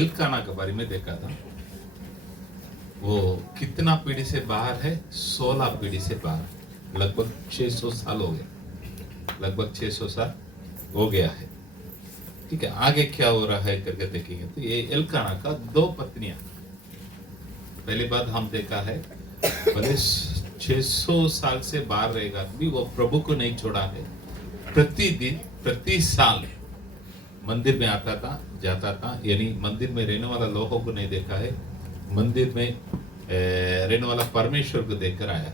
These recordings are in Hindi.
एल्काना के बारे में देखा था। वो कितना पीढ़ी से बाहर है? 16 पीढ़ी से बाहर, लगभग 600 साल हो गए, लगभग 600 साल हो गया है। ठीक है, आगे क्या हो रहा है करके देखेंगे तो ये एल्काना का 2 पत्नियां। पहली बात हम देखा है, भले 600 साल से बाहर रहेगा भी वो प्रभु को नहीं छोड़ा है। प्रतिदिन प्रति साल मंदिर में आता था, जाता था, यानी मंदिर में रहने वाला लोगों को नहीं देखा है, मंदिर में रहने वाला परमेश्वर को देखकर आया।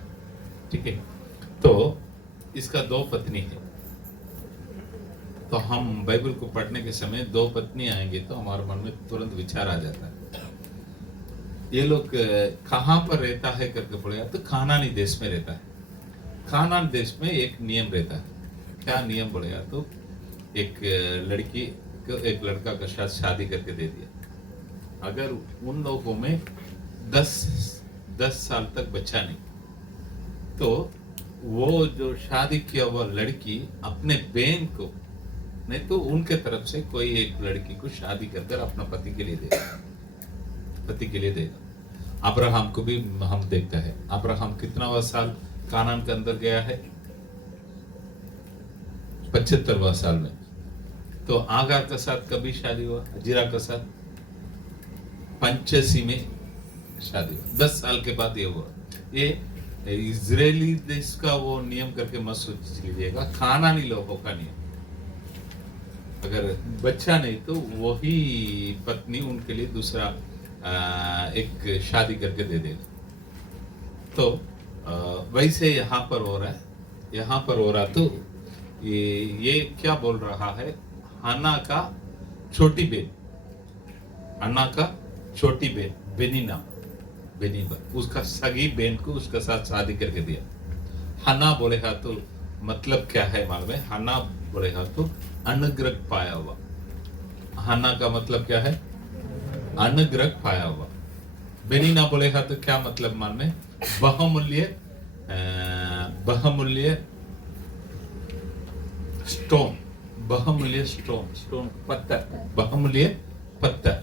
ठीक है, तो इसका 2 पत्नी है। तो हम बाइबल को पढ़ने के समय 2 पत्नी आएंगे तो हमारे मन में तुरंत विचार आ जाता है, ये लोग कहाँ पर रहता है करके पड़ेगा तो कानानी देश में रहता है। कानान देश में एक नियम रहता है, क्या नियम बोलेगा तो एक लड़की को एक लड़का के साथ शादी करके दे दिया, अगर उन लोगों में 10 साल तक बच्चा नहीं तो वो जो शादी किया हुआ लड़की अपने बहन को नहीं तो उनके तरफ से कोई एक लड़की को शादी कर अपना पति के लिए देगा। अब्राहम को भी हम देखता है, अब्राहम कितनावा साल कानान के अंदर गया है? 75वां साल में। तो आगार के साथ कभी शादी हुआ? हजीरा के साथ 85 में शादी हुआ, 10 साल के बाद ये हुआ। ये इजरायली देश का वो नियम करके मत सोच लीजिएगा, कानानी लोगों का नियम। अगर बच्चा नहीं तो वही पत्नी उनके लिए दूसरा एक शादी करके दे देगा। तो वैसे यहाँ पर हो रहा है, यहाँ पर हो रहा तो ये क्या बोल रहा है? हन्ना का छोटी बहन, हन्ना का छोटी बहन बेनीना, उसका सगी बहन को उसके साथ शादी करके दिया। हन्ना बोलेगा तो मतलब क्या है मालूम है? हन्ना बोलेगा तो अनुग्रह पाया हुआ। हन्ना का मतलब क्या है? अनुग्रह पाया हुआ। बेनीना बोलेगा तो क्या मतलब मालूम है? बहुमूल्य स्टोन, बहुमूल्य स्टोन पत्थर, बहुमूल्य पत्थर।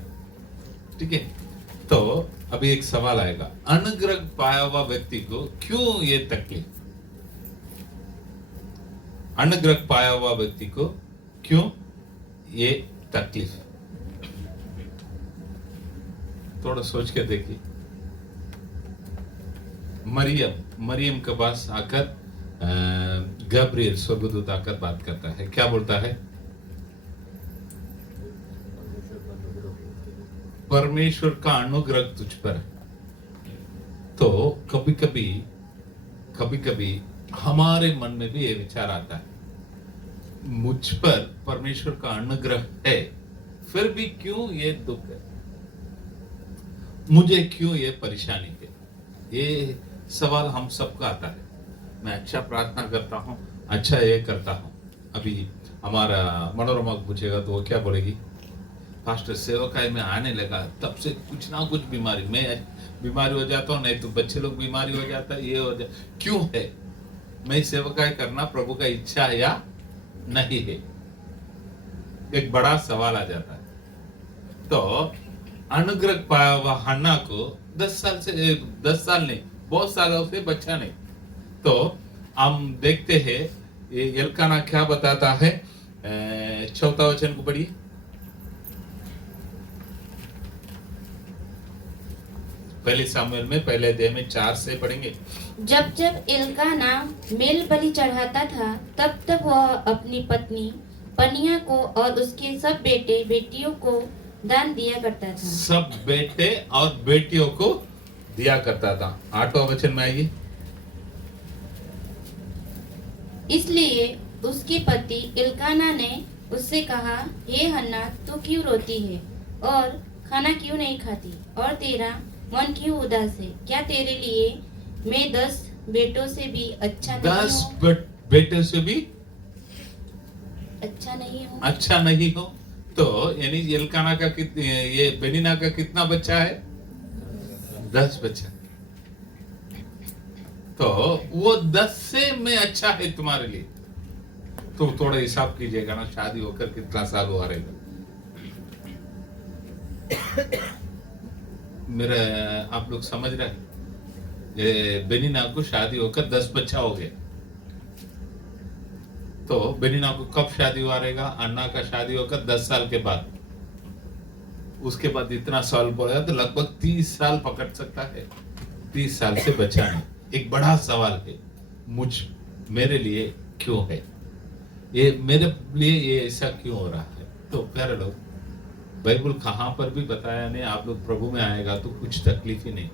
ठीक है, तो अभी एक सवाल आएगा, अनुग्रह पाया हुआ व्यक्ति को क्यों ये तकलीफ? अनुग्रह पाया हुआ व्यक्ति को क्यों ये तकलीफ? थोड़ा सोच के देखिए। मरियम के पास आकर गब्रिएल स्वर्गदूत आकर बात करता है, क्या बोलता है? परमेश्वर का अनुग्रह तुझ पर। तो कभी कभी हमारे मन में भी ये विचार आता है, मुझ पर परमेश्वर का अनुग्रह है, फिर भी क्यों ये दुख है, मुझे क्यों ये परेशानी है? ये सवाल हम सबका आता है। मैं अच्छा प्रार्थना करता हूँ, अच्छा ये करता हूँ। अभी हमारा मनोरमा पूछेगा तो वो क्या बोलेगी? पास्टर सेवकाई में आने लगा तब से कुछ ना कुछ बीमारी, मैं बीमारी हो जाता हूँ, नहीं तो बच्चे लोग बीमारी हो जाता है, ये हो जाता, क्यों है? मैं सेवकाई करना प्रभु का इच्छा है या नहीं है? एक बड़ा सवाल आ जाता है। तो अनुग्रह पाया हुआ हन्ना को 10 साल नहीं, बहुत सालों से बच्चा नहीं। तो हम देखते हैं ये एल्काना क्या बताता है? 4वां वचन को पढ़िए। पहले सामुएल में पहले अध्याय में 4 से पढ़ेंगे। जब जब एल्काना मेल बलि चढ़ाता था तब तब वह अपनी पत्नी पनिया को और उसके सब बेटे बेटियों को दान दिया करता था। सब बेटे और बेटियों को दिया करता था। 8वां वचन में आइए। इसलिए उसके पति एल्काना ने उससे कहा, हे हन्ना, तू क्यों रोती है और खाना क्यों नहीं खाती और तेरा मन क्यों उदास है? क्या तेरे लिए मैं 10 बेटों से भी अच्छा नहीं हूँ? 10 बेटों से भी अच्छा नहीं हो। तो यानी एल्काना का ये बेनीना का कितना बच्चा है? 10 बच्चा। तो वो 10 से में अच्छा है तुम्हारे लिए। तो थोड़ा हिसाब कीजिएगा ना, शादी होकर कितना साल हुआ रहेगा? मेरा आप लोग समझ रहे हैं? ये बेनीना को शादी होकर 10 बच्चा हो गया। तो बेनीना को कब शादी हुआ रहेगा? अन्ना का शादी होकर 10 साल के बाद। उसके बाद इतना साल बोला तो लगभग 30 साल पकड़ सकता है। 30 साल से बचा नहीं। एक बड़ा सवाल है मेरे लिए क्यों है ये, मेरे लिए ये ऐसा क्यों हो रहा है? तो प्यारे लोग, बाइबल कहां पर भी बताया नहीं आप लोग प्रभु में आएगा तो कुछ तकलीफ ही नहीं।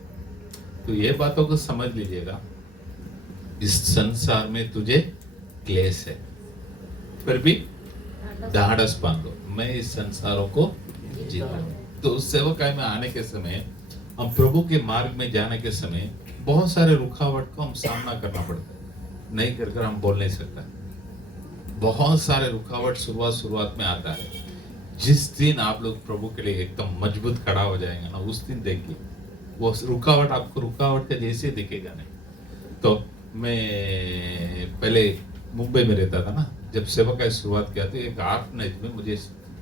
तो ये बातों को समझ लीजिएगा, इस संसार में तुझे क्लेश है, फिर भी ढाढ़स बांधो, मैं इस संसारों को जीता। तो उस सेवकाई में आने के समय, हम प्रभु के मार्ग में जाने के समय बहुत सारे रुकावट को हम सामना करना पड़ता है। नहीं कर हम बोल नहीं सकता। बहुत सारे रुकावट शुरुआत में आता है। जिस दिन आप लोग प्रभु के लिए एकदम मजबूत खड़ा हो जाएंगे ना, उस दिन देखिए वो रुकावट आपको रुकावट के जैसे दिखेगा नहीं। तो मैं पहले मुंबई में रहता था ना, जब सेवा का शुरुआत किया तो एक ऑर्फनेज में मुझे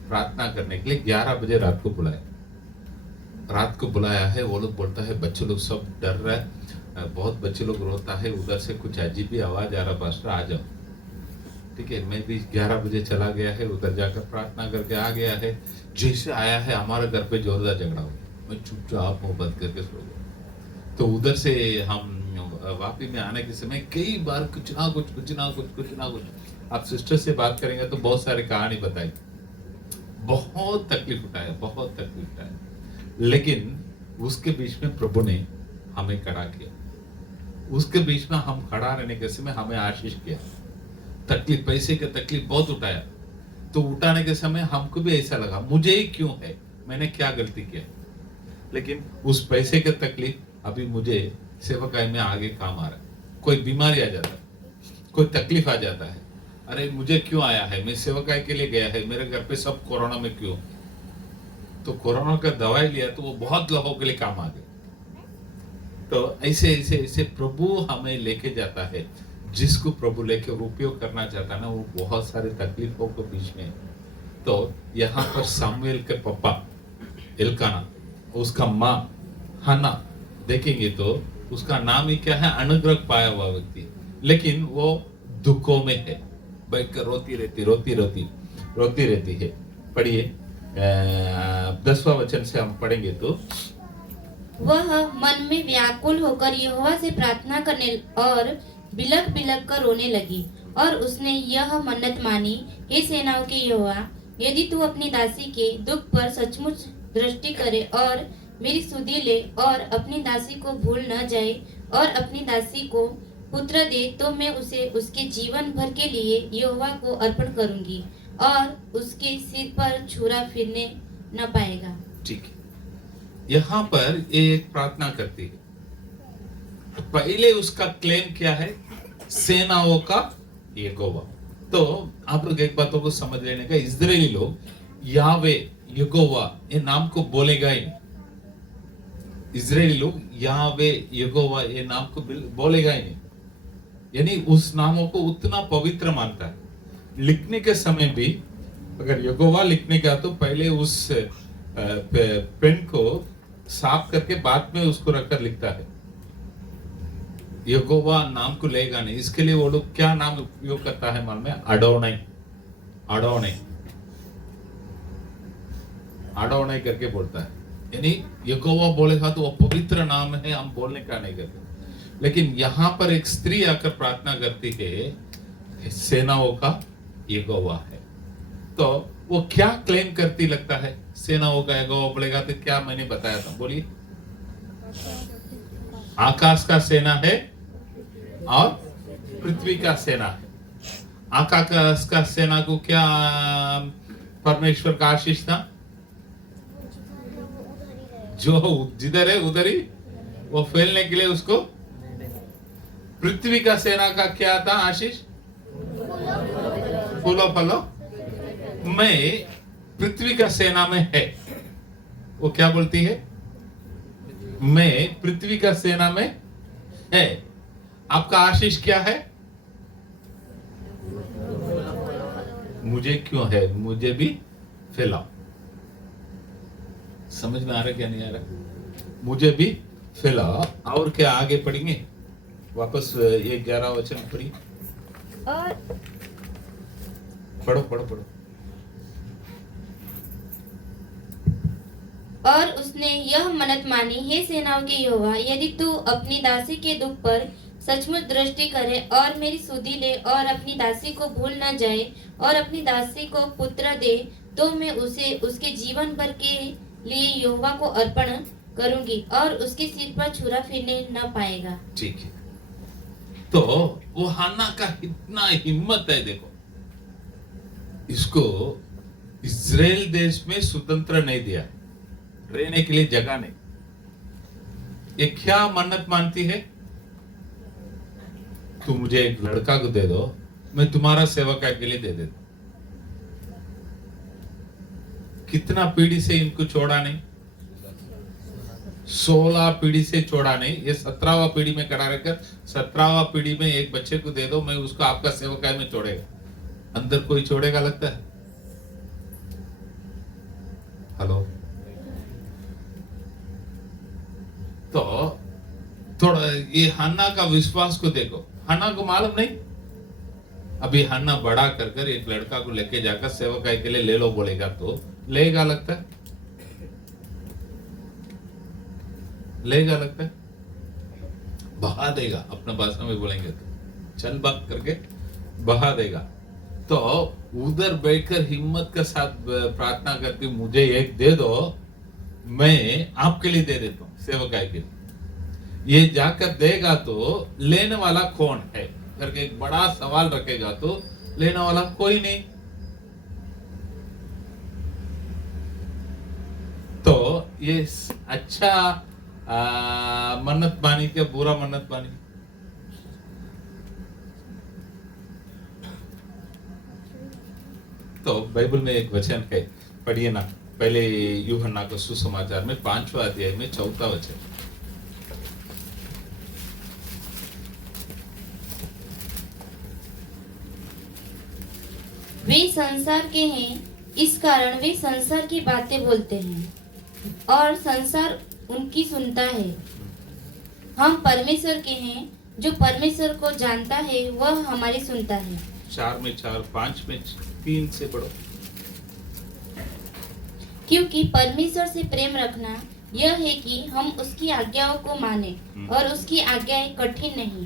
प्रार्थना करने के लिए 11 बजे रात को बुलाया है। वो लोग बोलता है बच्चे लोग सब डर रहा है, बहुत बच्चे लोग रोता है, उधर से कुछ अजीब ही आवाज आ रहा, पास्टर आ जाओ। ठीक है, मैं भी 11 बजे चला गया है, उधर जाकर प्रार्थना करके आ गया है। जैसे आया है हमारे घर पे जोरदार झगड़ा हो गया, मैं चुपचाप मुंह बंद करके सो गया। तो उधर से हम वापी में आने के समय कई बार कुछ ना कुछ आप सिस्टर से बात करेंगे तो बहुत सारी कहानी बताई, बहुत तकलीफ उठाया, लेकिन उसके बीच में प्रभु ने हमें खड़ा किया। उसके बीच में हम खड़ा रहने के समय हमें आशीष किया। तकलीफ, पैसे का तकलीफ बहुत उठाया, तो उठाने के समय हमको भी ऐसा लगा मुझे ही क्यों है, मैंने क्या गलती किया। लेकिन उस पैसे का तकलीफ अभी मुझे सेवकाई में आगे काम आ रहा है। कोई बीमारी आ जाता है, कोई तकलीफ आ जाता है, अरे मुझे क्यों आया है, मैं सेवकाई के लिए गया है, मेरे घर पे सब कोरोना में क्यों। तो कोरोना का दवाई लिया तो वो बहुत लोगों के लिए काम आ गया। तो ऐसे प्रभु हमें लेके जाता है। जिसको प्रभु लेके उपयोग करना चाहता है ना, वो बहुत सारे तकलीफों के बीच में। तो यहाँ पर सामुएल के पापा एल्काना, उसका माँ हन्ना देखेंगे तो उसका नाम ही क्या है, अनुग्रह पाया हुआ व्यक्ति, लेकिन वो दुखों में है, बैठकर रोती रहती है। पढ़िए 10वां वचन से हम पढ़ेंगे तो, वह मन में व्याकुल होकर यहोवा से प्रार्थना करने और बिलख कर रोने लगी। और उसने यह मन्नत मानी, हे सेनाओं के यहोवा, यदि तू अपनी दासी के दुख पर सचमुच दृष्टि करे और मेरी सुधि ले और अपनी दासी को भूल न जाए और अपनी दासी को पुत्र दे, तो मैं उसे उसके जीवन भर के लिए यहोवा को अर्पण करूंगी और उसके सिर पर छुरा फिरने न पाएगा। ठीक है, यहाँ पर एक प्रार्थना करती है। पहले उसका क्लेम क्या है, सेनाओं का यहोवा। तो आप लोग एक बातों को समझ लेने का, इस्राएली लोग यावे यहोवा ये नाम को बोलेगा ही नहीं। इस्राएली लोग यावे यहोवा ये नाम को बोलेगा ही नहीं, यानी उस नामों को उतना पवित्र मानता है। लिखने के समय भी अगर यहोवा लिखने का तो पहले उस पेन को साफ करके बाद में उसको रखकर लिखता है। यहोवा नाम को लेगा नहीं, इसके लिए वो लोग क्या नाम उपयोग करता है मालूम है, अडोनै करके बोलता है। यानी यहोवा बोलेगा तो वो पवित्र नाम है, हम बोलने का नहीं करते। लेकिन यहाँ पर एक स्त्री आकर प्रार्थना करती है, सेनाओं का यहोवा है। तो वो क्या क्लेम करती लगता है, सेनाओं का यहोवा बोलेगा तो क्या मैंने बताया था, बोलिए। आकाश का सेना है और पृथ्वी का सेना है। आकाश का सेना को क्या परमेश्वर का आशीष था, जो जिधर है उधर ही वो फैलने के लिए उसको। पृथ्वी का सेना का क्या था आशीष, फूलो फलो। मैं पृथ्वी का सेना में है, वो क्या बोलती है, मैं पृथ्वी का सेना में है। आपका आशीष क्या है, मुझे क्यों है, मुझे भी फैलाओ। समझ में आ रहा क्या नहीं आ रहा? मुझे भी फिला और क्या आगे पढ़ेंगे? वापस ये 11 वचन पढ़ी, और पढ़ो पढ़ो पढ़ो। और उसने यह मन्नत मानी, हे सेनाओं के यहोवा, यदि तू अपनी दासी के दुख पर सचमुच दृष्टि करे और मेरी सुधि ले और अपनी दासी को भूल न जाए और अपनी दासी को पुत्र दे, तो मैं उसे उसके जीवन भर के लिए यहोवा को अर्पण करूंगी और उसके सिर पर छुरा फिरने न पाएगा। ठीक है, तो वो हान्ना का इतना हिम्मत है, देखो इसको इज़राइल देश में स्वतंत्र नहीं दिया, रहने के लिए जगह नहीं। ये क्या मन्नत मानती है? तू मुझे एक लड़का को दे दो, मैं तुम्हारा सेवक के लिए दे देता। कितना पीढ़ी से इनको छोड़ा नहीं? 16 पीढ़ी से छोड़ा नहीं। ये 17वां पीढ़ी में करा रखकर 17वां पीढ़ी में एक बच्चे को दे दो, मैं उसको आपका सेवक में छोड़ेगा। अंदर कोई छोड़ेगा लगता है? हेलो, तो थोड़ा ये हन्ना का विश्वास को देखो। हन्ना को मालूम नहीं, अभी हन्ना बड़ा कर कर एक लड़का को लेके जाकर सेवकाई के लिए ले लो बोलेगा तो लेगा लगता है? लेगा लगता है? बहा देगा, अपना भाषा में बोलेंगे तो चल बात करके बहा देगा। तो उधर बैठकर हिम्मत के साथ प्रार्थना करती, मुझे एक दे दो, मैं आपके लिए दे देता हूं, सेवकाई के लिए। ये जाकर देगा तो लेने वाला कौन है करके एक बड़ा सवाल रखेगा, तो लेने वाला कोई नहीं। तो ये अच्छा मन्नत बानी क्या बुरा मन्नत बानी? तो बाइबल में एक वचन है, पढ़िए ना, पहले यूहन्ना को सुसमाचार में 5वां अध्याय में 4वां वचन। वे संसार के हैं, इस कारण वे संसार की बातें बोलते हैं और संसार उनकी सुनता है। हम परमेश्वर के हैं, जो परमेश्वर को जानता है वह हमारी सुनता है। 4 में 4, 5 में 3 से पढ़ो। क्योंकि परमेश्वर से प्रेम रखना यह है कि हम उसकी आज्ञाओं को माने और उसकी आज्ञाएं कठिन नहीं,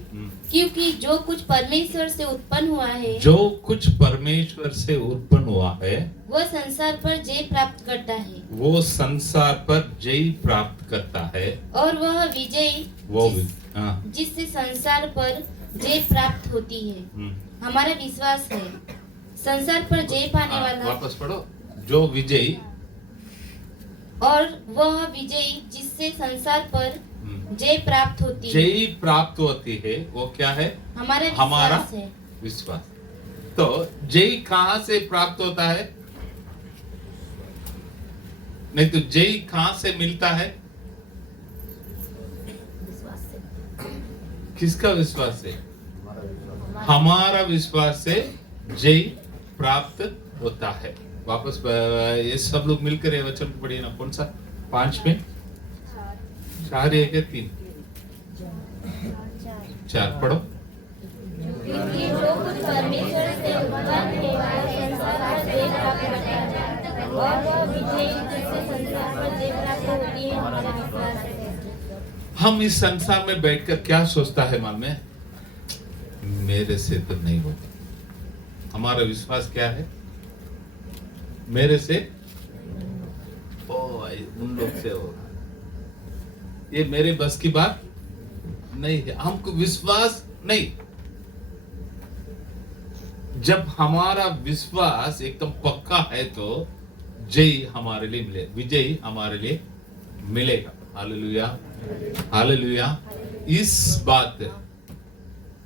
क्योंकि जो कुछ परमेश्वर से उत्पन्न हुआ है, जो कुछ परमेश्वर से उत्पन्न हुआ है, वह संसार पर जय प्राप्त करता है, वो संसार पर जय प्राप्त करता है, और वह विजय वो भी हाँ। जिससे संसार पर जय प्राप्त होती है हमारा विश्वास है। संसार पर जय पाने वाला, वापस पढ़ो, जो विजयी, और वह विजयी जिससे संसार पर जय प्राप्त होती है, जय प्राप्त होती है, वो क्या है? हमारा विश्वास है। विश्वास। तो जय कहां से प्राप्त होता है? नहीं तो जय कहां से मिलता है? किसका विश्वास से? हमारा विश्वास से जय प्राप्त होता है। वापस ये सब लोग मिलकर ये वचन को पढ़िए ना, कौन सा? 5 में 4 1 3 4 पढ़ो। क्योंकि जो कुछ परमेश्वर से उत्पन्न हुआ है संसार पर जय प्राप्त करता है, और वह विजय जिससे संसार पर जय प्राप्त होती है हमारा विश्वास है। हम इस संसार में बैठकर क्या सोचता है मन में? मेरे से तो नहीं होता। हमारा विश्वास क्या है? मेरे से उन लोग से होगा, ये मेरे बस की बात नहीं है। हमको विश्वास नहीं। जब हमारा विश्वास एकदम पक्का है तो जय हमारे लिए मिले, विजय हमारे लिए मिलेगा। Hallelujah, hallelujah. इस बात,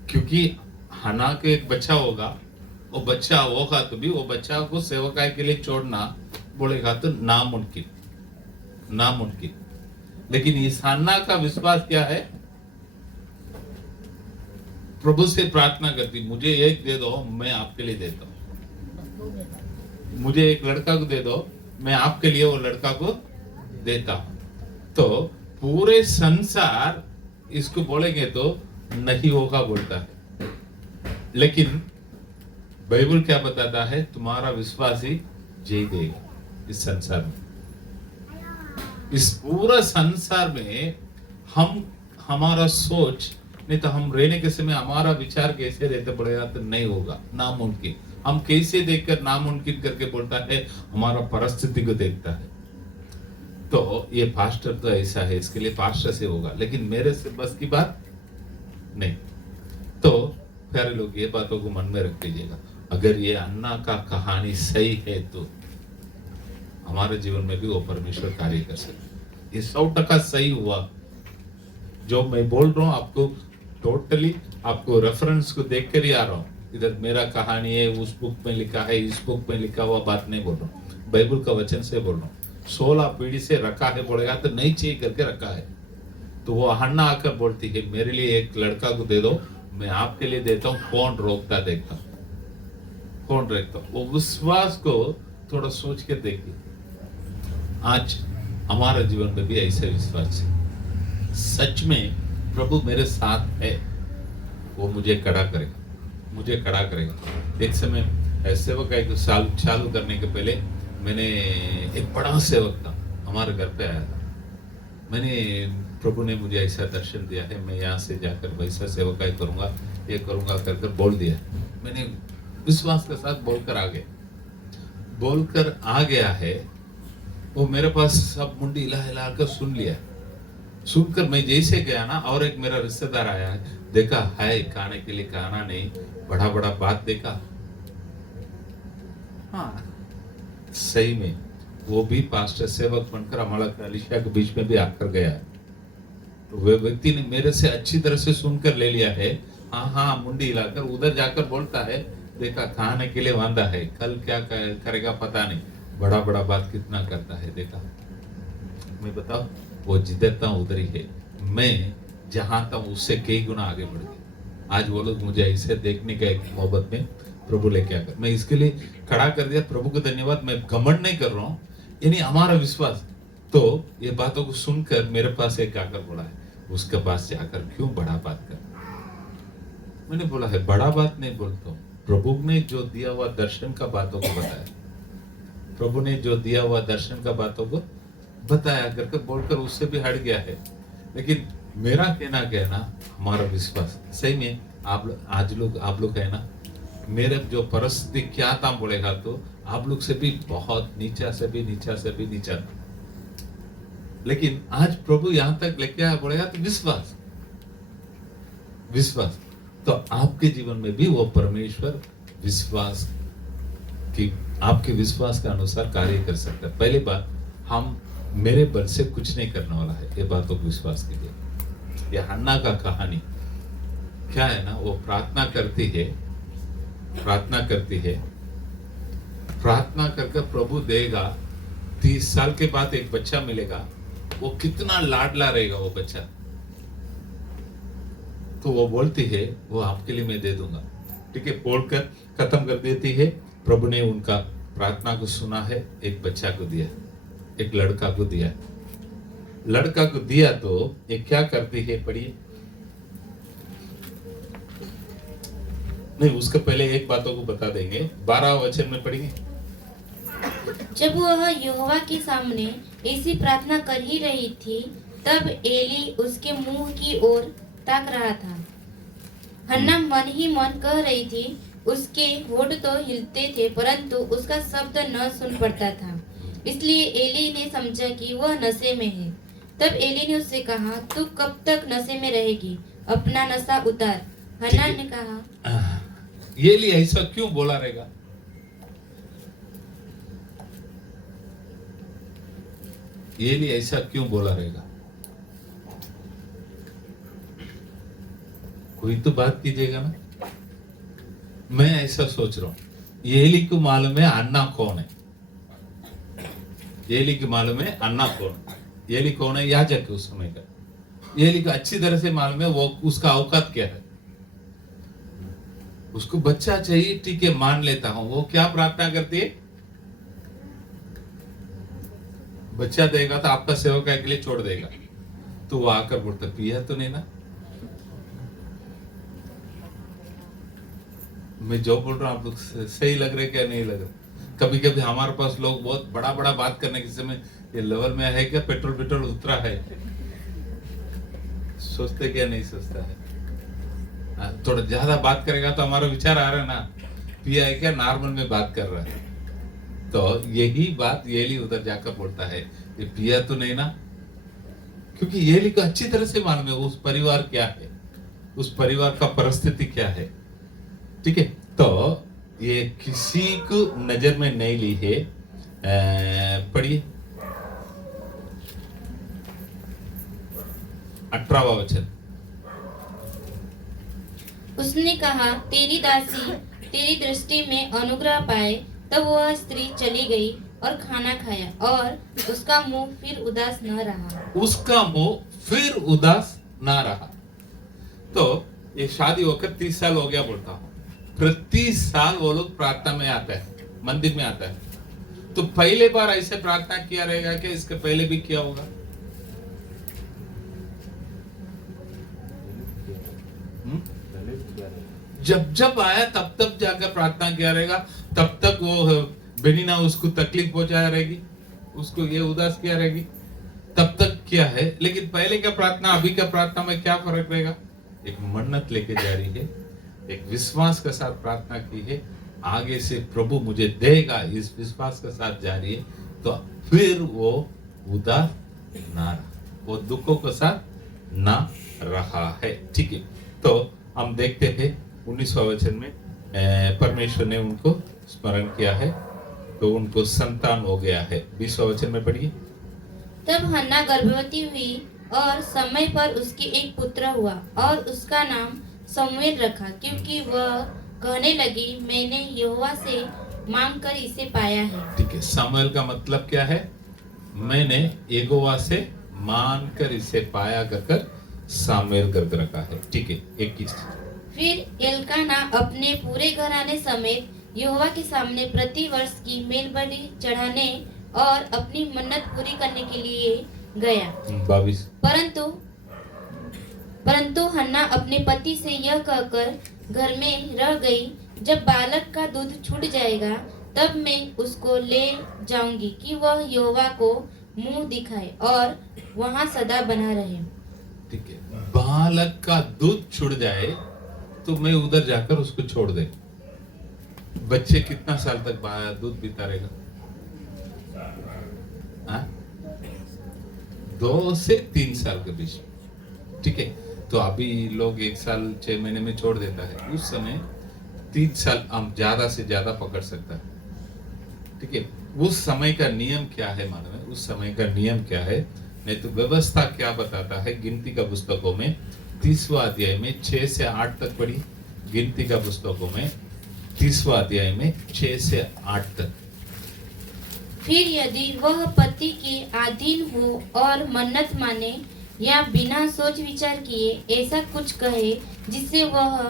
क्योंकि हन्ना के एक बच्चा होगा, वो बच्चा होगा तो भी वो बच्चा को सेवकाई के लिए छोड़ना बोलेगा तो नामुमकिन, नामुमकिन। लेकिन इस हन्ना का विश्वास क्या है? प्रभु से प्रार्थना करती, मुझे एक दे दो, मैं आपके लिए देता हूं। मुझे एक लड़का को दे दो, मैं आपके लिए वो लड़का को देता हूं। तो पूरे संसार इसको बोलेंगे तो नहीं होगा बोलता है, लेकिन बाइबल क्या बताता है, तुम्हारा विश्वास ही जीत देगा इस संसार में। इस पूरा संसार में हम हमारा सोच नहीं तो हम रहने के समय हमारा विचार कैसे रहते पड़ेगा तो नहीं होगा, नामुमकिन। हम कैसे देखकर नामुमकिन करके बोलता है, हमारा परिस्थिति को देखता है। तो ये पास्टर तो ऐसा है, इसके लिए पास्टर से होगा, लेकिन मेरे से बस की बात नहीं। तो प्यारे लोग, ये बातों को मन में रख लीजिएगा। अगर ये अन्ना का कहानी सही है तो हमारे जीवन में भी वो परमेश्वर कार्य कर सकते। ये 100% सही हुआ जो मैं बोल रहा हूं आपको, टोटली आपको रेफरेंस को देख कर ही आ रहा हूं। इधर मेरा कहानी है, उस बुक में लिखा है, इस बुक में लिखा हुआ बात नहीं बोल रहा हूं, बाइबल का वचन से बोल रहा हूं। 16 पीढ़ी से रखा है बोलेगा तो नहीं चाहिए करके रखा है। तो वो हन्ना आकर बोलती है, मेरे लिए एक लड़का को दे दो, मैं आपके लिए देता हूं, कौन रोकता देखता हूं, कौन रोकता। वो विश्वास को थोड़ा सोच के देखिए। आज हमारा जीवन में भी ऐसे विश्वास है, सच में प्रभु मेरे साथ है, वो मुझे खड़ा करेगा, मुझे खड़ा करेगा। एक समय सेवक का एक साल चालू करने के पहले मैंने एक बड़ा सेवक था हमारे घर पे आया था। मैंने प्रभु ने मुझे ऐसा दर्शन दिया है, मैं यहाँ से जाकर वैसा सेवकाई करूंगा, ये करूंगा कर कर बोल दिया। मैंने विश्वास के साथ बोलकर आ गया है। वो मेरे पास सब मुंडी हिला हिला कर सुन लिया। सुनकर मैं जैसे गया ना, और एक मेरा रिश्तेदार आया है, देखा है खाने के लिए खाना नहीं, बड़ा बड़ा बात देखा। हाँ, सही में वो भी पास्टर सेवक बनकर हमारा कलीसिया के बीच में भी आकर गया है। तो वे व्यक्ति ने मेरे से अच्छी तरह से सुनकर ले लिया है। हाँ हाँ मुंडी हिलाकर उधर जाकर बोलता है, देखा खाने के लिए वांदा है, कल क्या करेगा पता नहीं, बड़ा बड़ा बात कितना करता है। देखा, मैं बताओ, वो जिधर था उधर ही है, मैं जहां था उससे कई गुना आगे बढ़ गया। आज वो लोग मुझे ऐसे देखने का एक मोहब्बत में प्रभु लेके आकर, मैं इसके लिए खड़ा कर दिया। प्रभु को धन्यवाद। मैं घमंड नहीं कर रहा हूँ, यानी हमारा विश्वास। तो ये बातों को सुनकर मेरे पास एक आकर बोला है, उसके पास जाकर क्यों बड़ा बात कर। मैंने बोला है, बड़ा बात नहीं बोलता हूँ, प्रभु ने जो दिया हुआ दर्शन का बातों को बताया, प्रभु ने जो दिया हुआ दर्शन का बातों को बताया करके बोलकर उससे भी हट गया है। लेकिन मेरा कहना हमारा विश्वास सही में आप लोग है ना, मेरे जो परिस्थिति क्या था बोलेगा तो आप लोग से भी बहुत नीचा से भी नीचा था, लेकिन आज प्रभु यहां तक लेके आया बोलेगा तो विश्वास। तो आपके जीवन में भी वो परमेश्वर विश्वास की, आपके विश्वास के अनुसार कार्य कर सकता है। पहली बात, हम मेरे बल से कुछ नहीं करने वाला है, ये बातों को विश्वास कीजिए। ये हन्ना का कहानी क्या है ना, वो प्रार्थना करती है, कर प्रभु देगा। 30 साल के बाद एक बच्चा मिलेगा, वो कितना लाडला रहेगा वो बच्चा। तो वो बोलती है, वो आपके लिए मैं दे दूंगा, ठीक है, बोलकर खत्म कर देती है। प्रभु ने उनका प्रार्थना को सुना है, एक बच्चा को दिया, एक लड़का को दिया। लड़का को दिया तो ये क्या करती है, पढ़िए। नहीं, उसके पहले एक बातों को बता देंगे, 12 वचन में पढ़ेंगे। जब वह यहोवा के सामने ऐसी प्रार्थना कर ही रही थी, तब एली उसके मुंह की ओर ताक रहा था। हन्ना मन ही मन कह रही थी, उसके होठ तो हिलते थे परंतु उसका शब्द न सुन पड़ता था। इसलिए एली ने समझा कि वह नशे में है। तब एली ने उससे कहा, तू कब तक नशे में रहेगी, अपना नशा उतार। हन्ना ने कहा, ये लिए ऐसा क्यों बोला रहेगा? ये लिए ऐसा क्यों बोला रहेगा? कोई तो बात कीजिएगा ना। मैं ऐसा सोच रहा हूं, एली को मालूम है अन्ना कौन है, एली को मालूम है अन्ना कौन है। एली कौन है? याजक है उस समय का। एली को अच्छी तरह से मालूम है वो उसका औकात क्या है। उसको बच्चा चाहिए, ठीक है, मान लेता हूं। वो क्या प्रार्थना करती है? बच्चा देगा तो आपका सेवक के लिए छोड़ देगा, तो वो आकर बोलता पिया तो नहीं ना। मैं जो बोल रहा हूँ आप लोग सही लग रहे क्या नहीं लग रहा? कभी कभी हमारे पास लोग बहुत बड़ा बड़ा बात करने के समय ये लेवल में है क्या, पेट्रोल उतरा है, सोचते क्या नहीं सोचता है। थोड़ा ज्यादा बात करेगा तो हमारा विचार आ रहा है ना, पिया है क्या, नॉर्मल में बात कर रहा है। तो यही बात येली उधर जाकर बोलता है ये पिया तो नहीं ना, क्योंकि येली को अच्छी तरह से मालूम है उस परिवार क्या है, उस परिवार का परिस्थिति क्या है। ठीक है, तो ये किसी को नजर में नहीं ली है। पढ़िए 18वां वचन। उसने कहा तेरी दासी तेरी दृष्टि में अनुग्रह पाए। तब वह स्त्री चली गई और खाना खाया और उसका मुंह फिर उदास न रहा। उसका मुंह फिर उदास ना रहा। तो ये शादी होकर 30 साल हो गया बोलता हूँ, प्रति साल वो लोग प्रार्थना में आता है, मंदिर में आता है। तो पहले बार ऐसे प्रार्थना किया रहेगा कि इसके पहले भी किया होगा? जब जब आया तब तब जाकर प्रार्थना किया रहेगा, तब तक वो बेनीना उसको तकलीफ पहुंचाया रहेगी, उसको ये उदास किया रहेगी, तब तक क्या है। लेकिन पहले का प्रार्थना अभी का प्रार्थना में क्या फर्क रहेगा? एक मन्नत लेके जा रही है, एक विश्वास के साथ प्रार्थना की है, आगे से प्रभु मुझे देगा, इस विश्वास के साथ जा रही है। तो फिर वो उदास ना रहा, वो दुखों के साथ ना रहा है। ठीक है, तो हम देखते हैं 19वां वचन में परमेश्वर ने उनको स्मरण किया है, तो उनको संतान हो गया है। 20वां वचन में पढ़िए। तब हन्ना गर्भवती हुई और समय पर उसके एक पुत्र हुआ और उसका नाम शमूएल रखा, क्योंकि वह कहने लगी मैंने यहोवा से मांग कर इसे पाया है। ठीक है, शमूएल का मतलब क्या है? मैंने यहोवा से मान कर इसे पाया कर सामुएल कर रखा है। ठीक है, 21। फिर एल्काना अपने पूरे घराने समेत यहोवा के सामने प्रति वर्ष की मेल बलि चढ़ाने और अपनी मन्नत पूरी करने के लिए गया। 22। परंतु हन्ना अपने पति से यह कहकर घर में रह गई, जब बालक का दूध छूट जाएगा तब मैं उसको ले जाऊंगी कि वह यहोवा को मुंह दिखाए और वहां सदा बना रहे। ठीक है, बालक का दूध छूट जाए तो मैं उधर जाकर उसको छोड़ दे। बच्चे कितना साल तक दूध पीता रहेगा? 2 से 3 साल के बीच। ठीक है, तो अभी लोग 1 साल 6 महीने में छोड़ देता है, उस समय 3 साल हम ज्यादा से ज्यादा पकड़ सकता है। ठीक है, उस समय का नियम क्या है मालूम है? उस समय का नियम क्या है? नहीं तो व्यवस्था क्या बताता है? गिनती का पुस्तकों में 30वां अध्याय में 6 से 8 तक पढ़ी। गिनती का पुस्तकों में 30वां अध्याय में 6 से 8 तक। फिर यदि वह पति के अधीन हो और मन्नत माने या बिना सोच विचार किए ऐसा कुछ कहे जिससे वह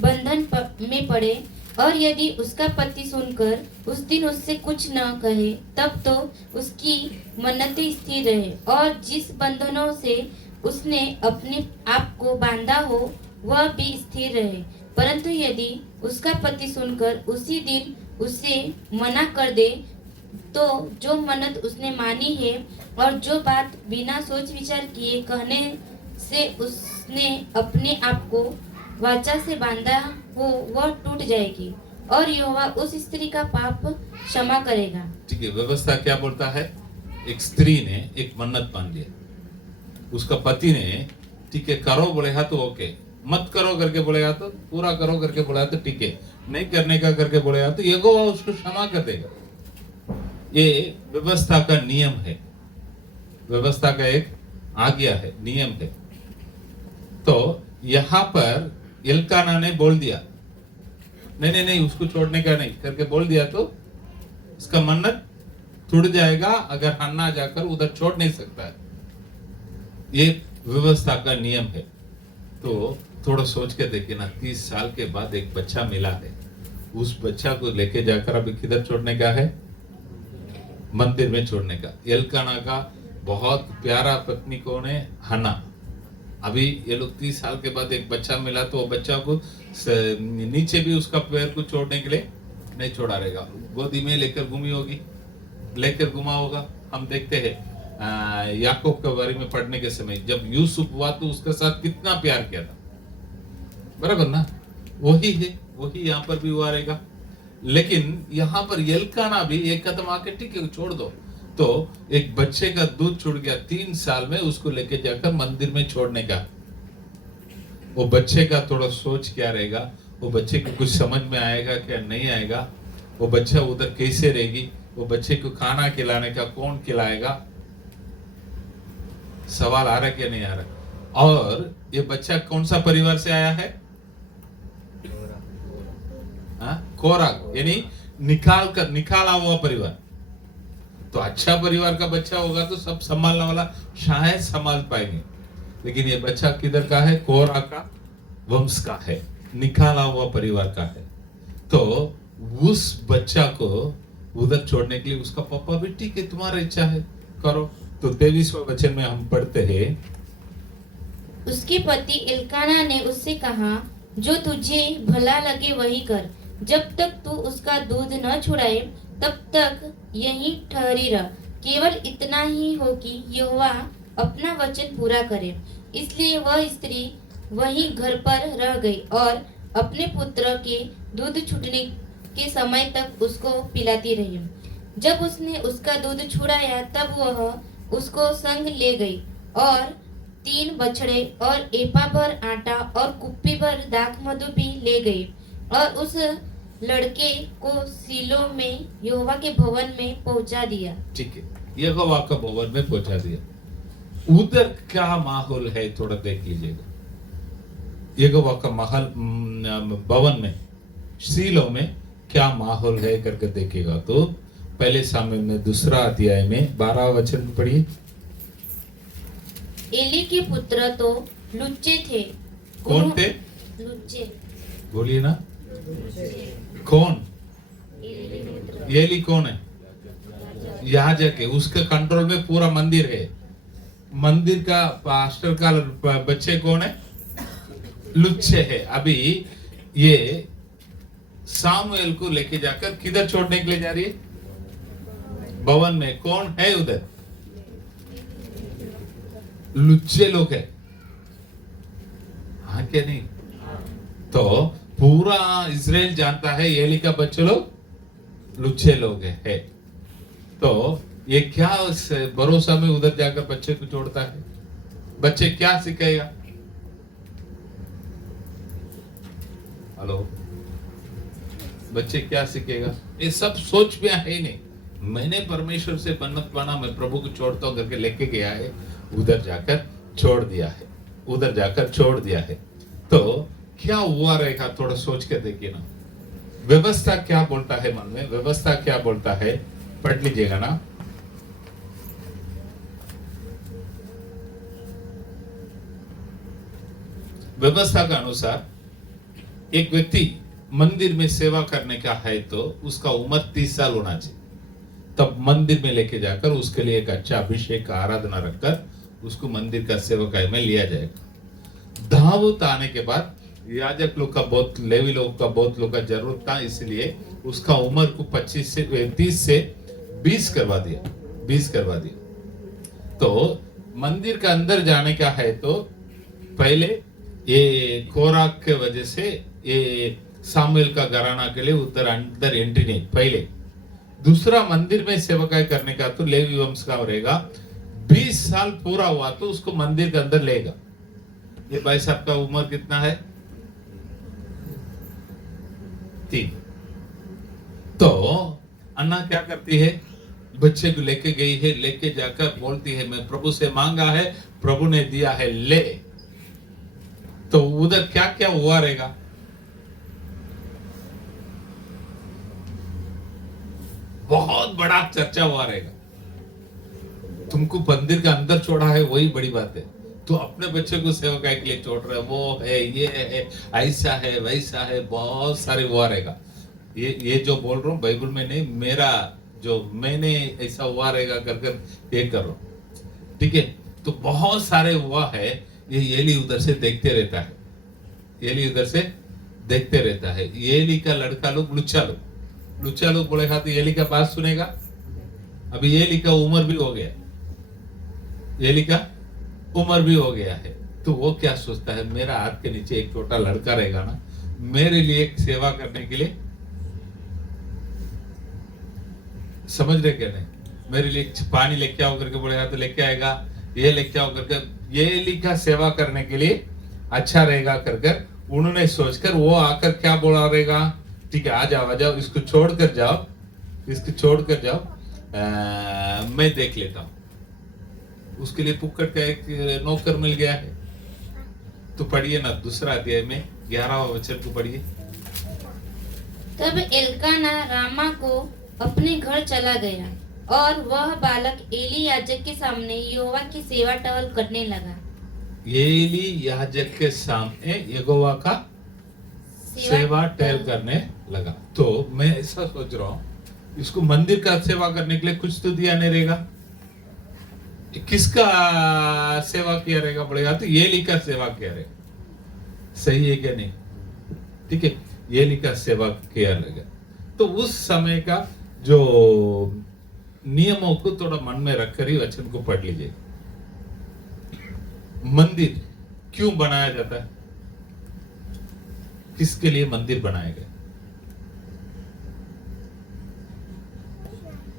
बंधन में पड़े, और यदि उसका पति सुनकर उस दिन उससे कुछ न कहे, तब तो उसकी मन्नतें स्थिर रहे और जिस बंधनों से उसने अपने आप को बांधा हो वह भी स्थिर रहे। परंतु यदि उसका पति सुनकर उसी दिन उसे मना कर दे, तो जो मन्नत उसने मानी है और जो बात बिना सोच विचार किए कहने से उसने अपने आप को वाचा से बांधा हो वह टूट जाएगी और यहोवा उस स्त्री का पाप क्षमा करेगा। ठीक है, व्यवस्था क्या बोलता है? एक स्त्री ने एक मन्नत मान लिया, उसका पति ने ठीक है करो बोलेगा तो ओके, मत करो करके बोलेगा तो पूरा करो करके बोला तो ठीक है, नहीं करने का करके बोलेगा तो यहोवा उसको क्षमा कर देगा। ये व्यवस्था का नियम है, व्यवस्था का एक आज्ञा है, नियम है। तो यहाँ पर एल्काना ने बोल दिया नहीं नहीं नहीं उसको छोड़ने का नहीं करके बोल दिया, तो इसका मन्नत टूट जाएगा अगर हन्ना जाकर उधर छोड़ नहीं सकता है। ये व्यवस्था का नियम है। तो थोड़ा सोच के देखिए ना, 30 साल के बाद एक बच्चा मिला है, उस बच्चा को लेके जाकर अभी किधर छोड़ने का है? मंदिर में छोड़ने का। एल्काना का बहुत प्यारा पत्नी कौन है? हन्ना। अभी ये लोग 30 साल के बाद एक बच्चा मिला तो वो बच्चा को नीचे भी उसका पैर को छोड़ने के लिए नहीं छोड़ा रहेगा, गोदी में लेकर घूमी होगी, लेकर घुमा होगा। हम देखते हैं याकूब के बारे में पढ़ने के समय जब यूसुफ हुआ तो उसके साथ कितना प्यार किया था, बराबर ना? वही है, वही यहाँ पर भी हुआ रहेगा। लेकिन यहाँ पर एल्काना भी एक कदम आके ठीक है छोड़ दो, तो एक बच्चे का दूध छूट गया 3 साल में, उसको लेके जाकर मंदिर में छोड़ने का। वो बच्चे का थोड़ा सोच क्या रहेगा, वो बच्चे को कुछ समझ में आएगा क्या नहीं आएगा, वो बच्चा उधर कैसे रहेगी, वो बच्चे को खाना खिलाने का कौन खिलाएगा, सवाल आ रहा क्या नहीं आ रहा। और ये बच्चा कौन सा परिवार से आया है? कोरा, यानी निकाला हुआ परिवार। तो अच्छा परिवार का बच्चा होगा तो सब संभालने वाला शायद संभाल पाएंगे, लेकिन ये बच्चा किधर का है? कोरा का वंश का है, निकाला हुआ परिवार का है। तो उस बच्चा को उधर छोड़ने के लिए उसका पापा भी ठीक है तुम्हारा इच्छा है करो। तो 23वें वचन में हम पढ़ते हैं, उसके पति एल्काना ने उससे कहा, जो तुझे भला लगे वही कर, जब तक तू उसका दूध न छुड़ाए तब तक यहीं ठहरी रह। केवल इतना ही हो कि यहोवा अपना वचन पूरा करे। इसलिए वह स्त्री वहीं घर पर रह गई और अपने पुत्र के दूध छूटने के समय तक उसको पिलाती रही। जब उसने उसका दूध छुड़ाया तब वह उसको संग ले गई और 3 बछड़े और एपा भर आटा और कुप्पी भर दाख मधु भी ले गई और उस लड़के को सीलो में यहोवा के भवन में पहुंचा दिया। ठीक है, यहोवा का भवन में पहुंचा दिया। उधर क्या माहौल है थोड़ा देख लीजिएगा। यहोवा का महल भवन में सीलो में क्या माहौल है करके देखेगा तो पहले सामुएल में 2 अध्याय में 12 वचन पढ़िए। एली के पुत्र तो लुच्चे थे। कौन थे? लुच्चे। बोलिए ना, कौन? एली कौन है? याजक है, उसके कंट्रोल में पूरा मंदिर है। मंदिर का पास्टर का बच्चे कौन है? लुच्चे है। अभी ये सामुएल को लेके जाकर किधर छोड़ने के लिए जा रही है? भवन में। कौन है उधर? लुच्चे लोग है। हाँ क्या नहीं? तो पूरा इजराइल जानता है एली का बच्चे लोग लुच्चे लोग है। तो ये क्या भरोसा में उधर जाकर बच्चे को छोड़ता है? बच्चे क्या सीखेगा? हेलो, बच्चे क्या सीखेगा? ये सब सोच में है ही नहीं। मैंने परमेश्वर से मन्नत माना, मैं प्रभु को छोड़ता हूं करके लेके गया है, उधर जाकर छोड़ दिया है, उधर जाकर छोड़ दिया है। तो क्या हुआ रहेगा थोड़ा सोच के देखिए ना। व्यवस्था क्या बोलता है मन में? व्यवस्था क्या बोलता है? पढ़ लीजिएगा ना। व्यवस्था का अनुसार एक व्यक्ति मंदिर में सेवा करने का है तो उसका उम्र 30 साल होना चाहिए, तब मंदिर में लेके जाकर उसके लिए एक अच्छा अभिषेक का आराधना रखकर उसको मंदिर का सेवकाई में लिया जाएगा। दाऊद आने के बाद याजक लोग का बहुत, लेवी लोग का बहुत लोग का जरूरत था, इसलिए उसका उम्र को 25 से 30 से 20 करवा दिया, 20 करवा दिया। तो मंदिर का अंदर जाने का है तो पहले ये कोराक के वजह से ये सामुएल का घराना के लिए उधर अंदर एंट्री नहीं। पहले दूसरा मंदिर में सेवकाई करने का तो लेवी वंश का रहेगा। 20 साल पूरा हुआ तो उसको मंदिर के अंदर लेगा। ये भाई साहब का उम्र कितना है? 3। तो अन्ना क्या करती है? बच्चे को लेके गई है, लेके जाकर बोलती है मैं प्रभु से मांगा है, प्रभु ने दिया है, ले। तो उधर क्या क्या हुआ रहेगा? बहुत बड़ा चर्चा हुआ रहेगा। तुमको मंदिर के अंदर छोड़ा है वही बड़ी बात है, तो अपने बच्चे को सेवकाई के लिए छोड़ रहे, वो है, ये है, ऐसा है, वैसा है, बहुत सारे हुआ रहेगा। ये जो बोल रहा हूँ बाइबल में नहीं, मेरा जो मैंने ऐसा हुआ रहेगा कर कर ये करो, ठीक है। तो बहुत सारे हुआ है, ये एली उधर से देखते रहता है, एली उधर से देखते रहता है। एली का लड़का लोग लुच्चा लोग बोलेगा तो एली का बात सुनेगा। अभी एली का उम्र भी हो गया, एली का उम्र भी हो गया है, तो वो क्या सोचता है, मेरा हाथ के नीचे एक छोटा लड़का रहेगा ना, मेरे लिए एक सेवा करने के लिए, समझ रहे क्या नहीं, मेरे लिए पानी लेके आओ करके बोलेगा तो लेके आएगा, ये लेके आओ करके, ये एली का सेवा करने के लिए अच्छा रहेगा कर उन्होंने सोचकर वो आकर क्या बोला रहेगा, ठीक है आ जाओ इसको छोड़ कर जाओ, मैं देख लेता हूं। उसके लिए पुक्कट का एक नौकर मिल गया है। तो पढ़िए ना दूसरा अध्याय में 11वां वचन को पढ़िए। तब एल्काना रामा को अपने घर चला गया और वह बालक एली याजक के सामने यहोवा की सेवा टहल करने लगा। एली याजक के सामने यहोवा का सेवा टहल करने लगा। तो मैं ऐसा सोच रहा हूं, इसको मंदिर का सेवा करने के लिए कुछ तो दिया नहीं रहेगा, किसका सेवा किया रहेगा पड़ेगा, तो एली का सेवा किया रहेगा, सही है क्या नहीं, ठीक है, एली का सेवा किया रहेगा। तो उस समय का जो नियमों को थोड़ा मन में रखकर ही वचन को पढ़ लीजिए। मंदिर क्यों बनाया जाता है, किसके लिए मंदिर बनाया गया?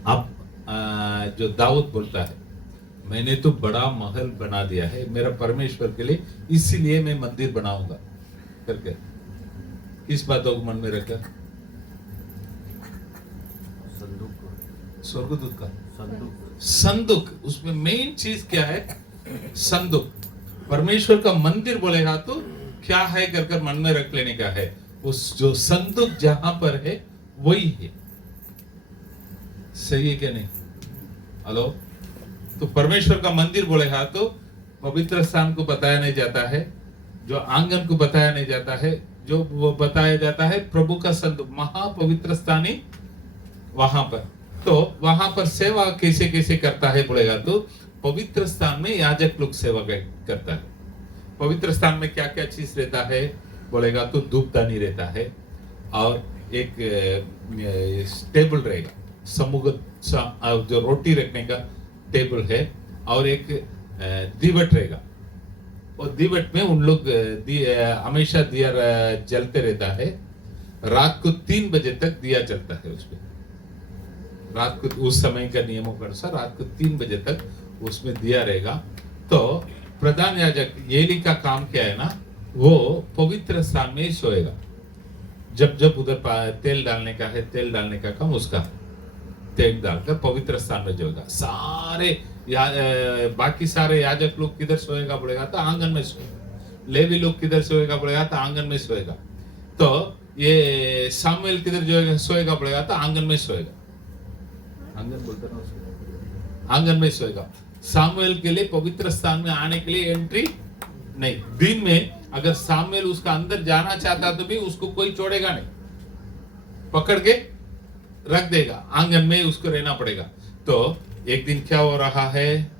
अब जो दाऊद बोलता है, मैंने तो बड़ा महल बना दिया है मेरा परमेश्वर के लिए, इसीलिए मैं मंदिर बनाऊंगा करके, इस बातों को मन में रखकर स्वर्गदूत का संदूक, उसमें मेन चीज क्या है, संदूक। परमेश्वर का मंदिर बोलेगा तो क्या है कर मन में रख लेने का है, उस जो संदूक जहां पर है वही है, सही है क्या नहीं? हेलो, तो परमेश्वर का मंदिर बोलेगा तो पवित्र स्थान को बताया नहीं जाता है, जो आंगन को बताया नहीं जाता है, जो वो बताया जाता है प्रभु का संदूक, महापवित्र स्थान ही वहां पर। तो वहां पर सेवा कैसे कैसे करता है बोलेगा तो पवित्र स्थान में याजक लोग सेवा करता है। पवित्र स्थान में क्या क्या चीज रहता है बोलेगा तो धूपदानी रहता है, और एक टेबल रहेगा, समूह जो रोटी रखने का टेबल है, और एक दीवट रहेगा, और दीवट में उन लोग हमेशा दिया जलते रहता है। रात को 3 बजे तक दिया जलता है उसमें, रात को उस समय का नियमों के अनुसार रात को 3 बजे तक उसमें दिया रहेगा। तो प्रधान याजक एली का काम क्या है ना, वो पवित्र स्थान में ही सोएगा, जब जब उधर तेल डालने का है, तेल डालने का काम उसका, तेल डालकर पवित्र स्थान में जाएगा। सारे बाकी सारे याजक लोग किधर सोएगा बोलेगा तो आंगन में सोएगा, लेवी लोग किधर सोएगा बोलेगा तो आंगन में सोएगा। तो ये सामुएल किधर जो सोएगा बोलेगा तो आंगन में सोएगा, आंगन बोलते ना उसको, आंगन में सोएगा। सामुएल के लिए पवित्र स्थान में आने के लिए एंट्री नहीं, दिन में अगर सामुएल उसका अंदर जाना चाहता तो भी उसको कोई छोड़ेगा नहीं, पकड़ के रख देगा, आंगन में उसको रहना पड़ेगा। तो एक दिन क्या हो रहा है,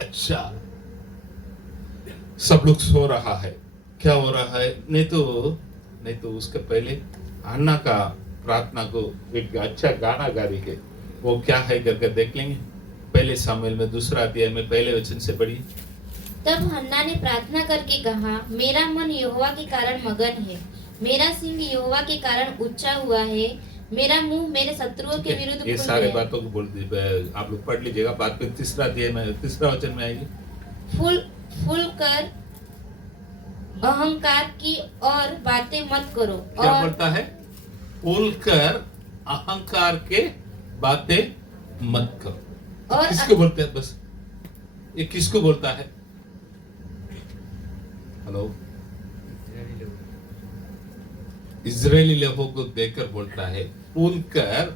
अच्छा सब लोग सो रहा है, क्या हो रहा है, नहीं तो उसके पहले अन्ना का प्रार्थना को एक अच्छा गाना गा रही है, वो क्या है करके देख लेंगे। पहले सामुएल में 2 अध्याय में पहले वचन से पढ़िए। तब हन्ना ने प्रार्थना करके कहा, मेरा मन यहोवा के कारण मगन है, मेरा सिंह यहोवा के कारण ऊंचा हुआ है, मेरा मुंह मेरे शत्रुओं के विरुद्ध ये खुल सारे गया। बातों को बोल दीजिए, आप लोग पढ़ लीजिएगा, बाद में 3 अध्याय में 3 वचन में आएगी। फूल कर अहंकार की और बातें मत करो। क्या और बोलता है, फूल कर अहंकार के बातें मत करो। और किसको बोलते हैं, बस ये किसको बोलता है? हेलो, इजरायली लोगों को देखकर बोलता है, फूल कर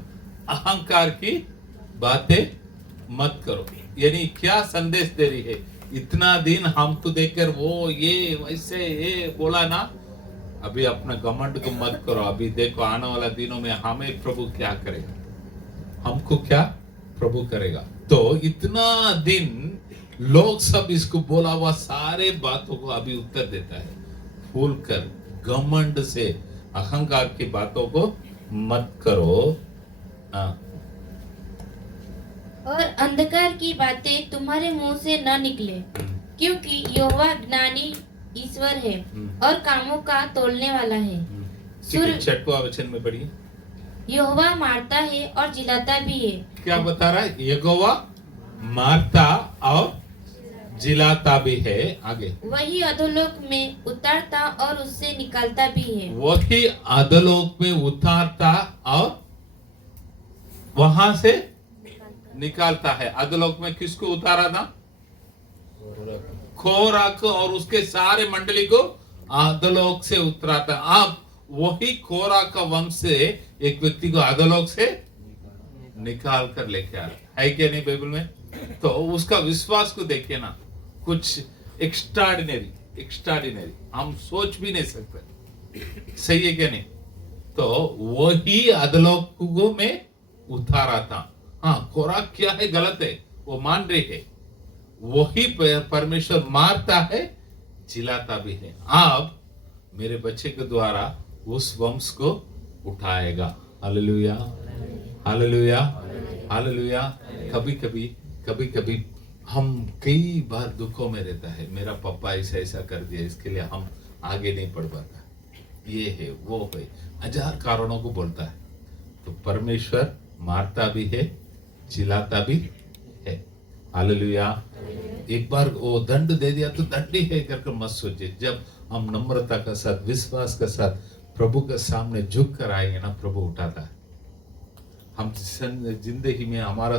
अहंकार की बातें मत करो। यानी क्या संदेश दे रही है, इतना दिन हमको देखकर वो ये वैसे ये बोला ना, अभी अपना घमंड को मत करो, अभी देखो आने वाला दिनों में हमें प्रभु क्या करेगा, हमको क्या प्रभु करेगा। तो इतना दिन लोग सब इसको बोला हुआ सारे बातों को अभी उत्तर देता है, फूल कर घमंड से अहंकार की बातों को मत करो। हाँ, और अंधकार की बातें तुम्हारे मुंह से न निकले, क्योंकि यहोवा ज्ञानी ईश्वर है और कामों का तोलने वाला है। ठीक है, सूर्य 6वां वचन में पढ़िए। यहोवा मारता है और जिलाता भी है। क्या बता रहा है? यहोवा मारता और जिलाता भी है। आगे, वही अधोलोक में उतारता और उससे निकालता भी है। वही अधोलोक में उतारता और वहां से निकालता है। अधोलोक में किसको उतारा था? खोराक और उसके सारे मंडली को अधोलोक से उतराता। अब वही खोराक का वंश से एक व्यक्ति को अधोलोक से निकाल कर लेके आ रहा है क्या नहीं बाइबल में? तो उसका विश्वास को देखिए ना, कुछ एक्स्ट्राऑर्डिनरी हम सोच भी नहीं सकते। सही है क्या नहीं? तो वही अधोलोक में उतारा था। हाँ, खोराक क्या है? गलत है, वो मान रहे है। वही परमेश्वर मारता है, जिलाता भी है। अब मेरे बच्चे के द्वारा उस वंश को उठाएगा। Hallelujah, hallelujah, hallelujah. कभी कभी हम कई बार दुखों में रहता है, मेरा पापा ऐसा कर दिया, इसके लिए हम आगे नहीं बढ़ पाता, ये है वो है, हजार कारणों को बोलता है। तो परमेश्वर मारता भी है, जिलाता भी है। हालेलुया। एक बार वो दंड दे दिया तो दंड ही है करके मत सोचिए। जब हम नम्रता के साथ, विश्वास के साथ प्रभु के सामने झुक कर आएंगे ना, प्रभु उठाता है। हम जिंदगी में हमारा